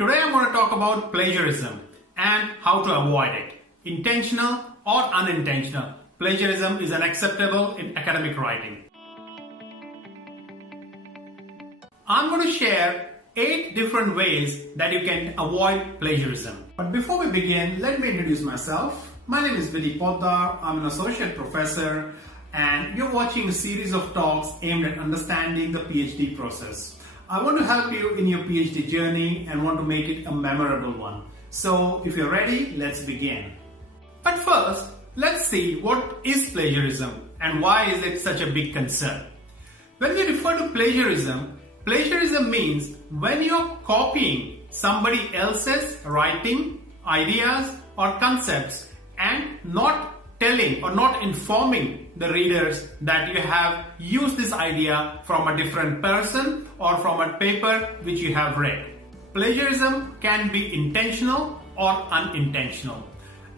Today I'm going to talk about plagiarism and how to avoid it. Intentional or unintentional, plagiarism is unacceptable in academic writing. I'm going to share 8 different ways that you can avoid plagiarism. But before we begin, let me introduce myself. My name is Vidhi Poddar. I'm an associate professor and you're watching a series of talks aimed at understanding the PhD process. I want to help you in your PhD journey and want to make it a memorable one. So if you're ready, let's begin. But first, let's see what is plagiarism and why is it such a big concern. When we refer to plagiarism means when you're copying somebody else's writing, ideas or concepts and not telling or not informing the readers that you have used this idea from a different person or from a paper which you have read. Plagiarism can be intentional or unintentional.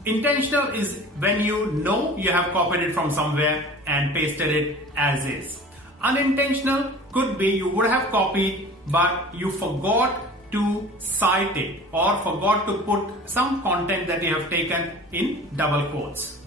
Intentional is when you know you have copied it from somewhere and pasted it as is. Unintentional could be you would have copied but you forgot to cite it or forgot to put some content that you have taken in double quotes.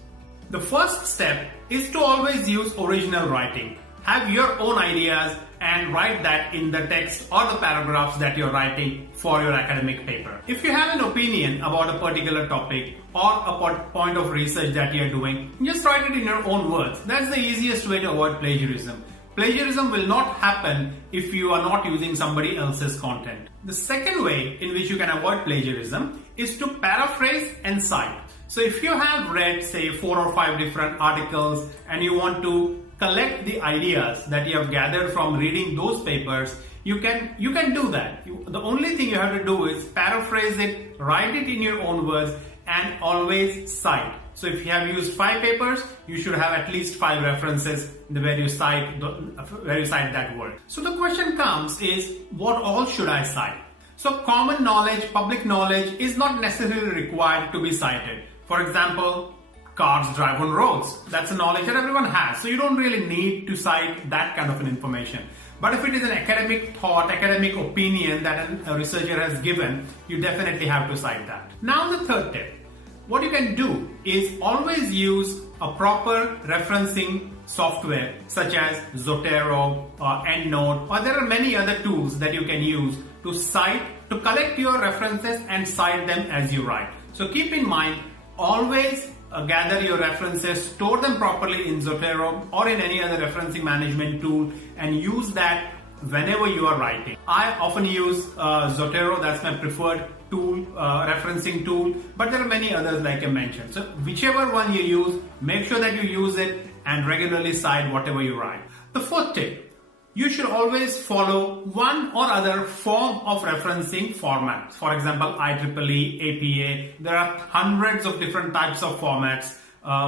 The first step is to always use original writing. Have your own ideas and write that in the text or the paragraphs that you're writing for your academic paper. If you have an opinion about a particular topic or a point of research that you're doing, just write it in your own words. That's the easiest way to avoid plagiarism. Plagiarism will not happen if you are not using somebody else's content. The second way in which you can avoid plagiarism is to paraphrase and cite. So if you have read say 4 or 5 different articles and you want to collect the ideas that you have gathered from reading those papers, you can do that. The only thing you have to do is paraphrase it, write it in your own words and always cite. So if you have used 5 papers, you should have at least 5 references where you cite that word. So the question comes is, what all should I cite? So common knowledge, public knowledge is not necessarily required to be cited. For example, cars drive on roads. That's a knowledge that everyone has. So you don't really need to cite that kind of an information. But if it is an academic thought, academic opinion that a researcher has given, you definitely have to cite that. Now the third tip. What you can do is always use a proper referencing software such as Zotero or EndNote, or there are many other tools that you can use to cite, to collect your references and cite them as you write. So keep in mind, always gather your references, store them properly in Zotero or in any other referencing management tool and use that whenever you are writing. I often use Zotero, that's my preferred tool, referencing tool, but there are many others like I mentioned. So whichever one you use, make sure that you use it and regularly cite whatever you write. The fourth tip, you should always follow one or other form of referencing format. For example, IEEE, APA, there are hundreds of different types of formats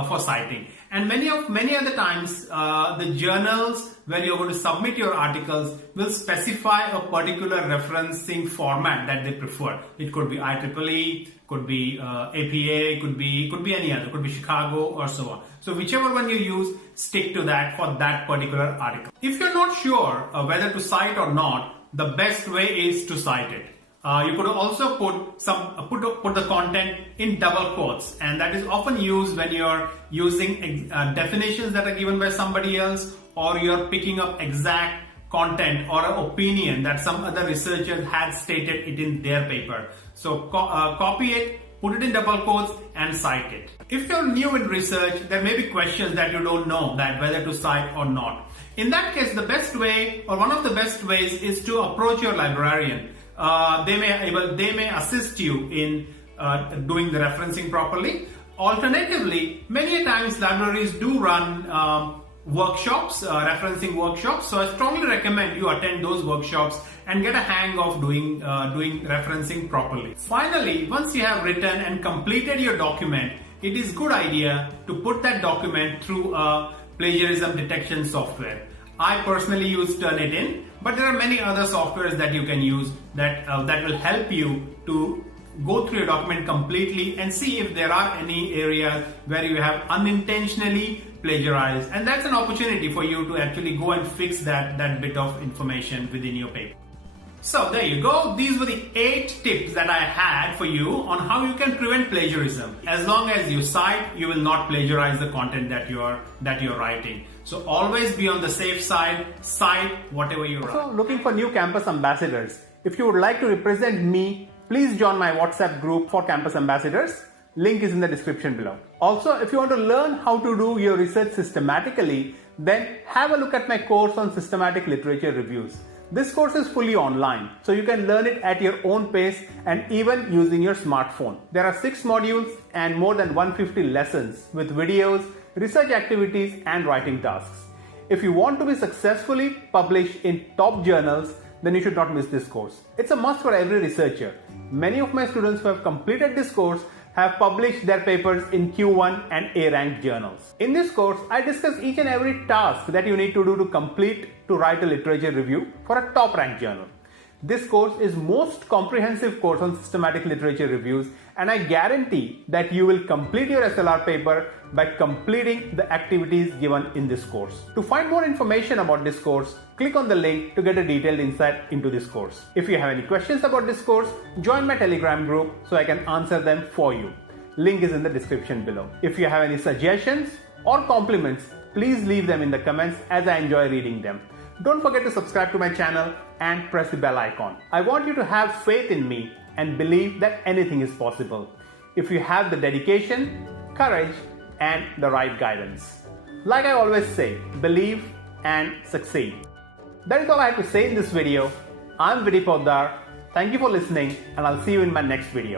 for citing. And many other times, the journals where you're going to submit your articles will specify a particular referencing format that they prefer. It could be IEEE, could be APA, could be any other, could be Chicago or so on. So whichever one you use, stick to that for that particular article. If you're not sure whether to cite or not, the best way is to cite it. You could also put the content in double quotes, and that is often used when you're using definitions that are given by somebody else, or you're picking up exact content or an opinion that some other researcher had stated it in their paper. So copy it, put it in double quotes and cite it. If you're new in research, there may be questions that you don't know that whether to cite or not. In that case, the best way or one of the best ways is to approach your librarian. They may assist you in doing the referencing properly. Alternatively, many times libraries do run workshops, referencing workshops. So I strongly recommend you attend those workshops and get a hang of doing referencing properly. Finally, once you have written and completed your document, it is a good idea to put that document through a plagiarism detection software. I personally use Turnitin, but there are many other softwares that you can use that will help you to go through your document completely and see if there are any areas where you have unintentionally plagiarized, and that's an opportunity for you to actually go and fix that bit of information within your paper. So there you go. These were the 8 tips that I had for you on how you can prevent plagiarism. As long as you cite, you will not plagiarize the content that you're writing. So always be on the safe side. Cite whatever you write. So looking for new campus ambassadors. If you would like to represent me, please join my WhatsApp group for campus ambassadors. Link is in the description below. Also, if you want to learn how to do your research systematically, then have a look at my course on systematic literature reviews. This course is fully online, so you can learn it at your own pace and even using your smartphone. There are 6 modules and more than 150 lessons with videos, research activities and writing tasks. If you want to be successfully published in top journals, then you should not miss this course. It's a must for every researcher. Many of my students who have completed this course have published their papers in Q1 and A-ranked journals. In this course, I discuss each and every task that you need to do to write a literature review for a top-ranked journal. This course is most comprehensive course on systematic literature reviews, and I guarantee that you will complete your SLR paper by completing the activities given in this course. To find more information about this course, click on the link to get a detailed insight into this course. If you have any questions about this course, join my Telegram group so I can answer them for you. Link is in the description below. If you have any suggestions or compliments, please leave them in the comments as I enjoy reading them. Don't forget to subscribe to my channel and press the bell icon. I want you to have faith in me and believe that anything is possible if you have the dedication, courage, and the right guidance. Like I always say, believe and succeed. That is all I have to say in this video. I'm Vidhi Poddar. Thank you for listening, and I'll see you in my next video.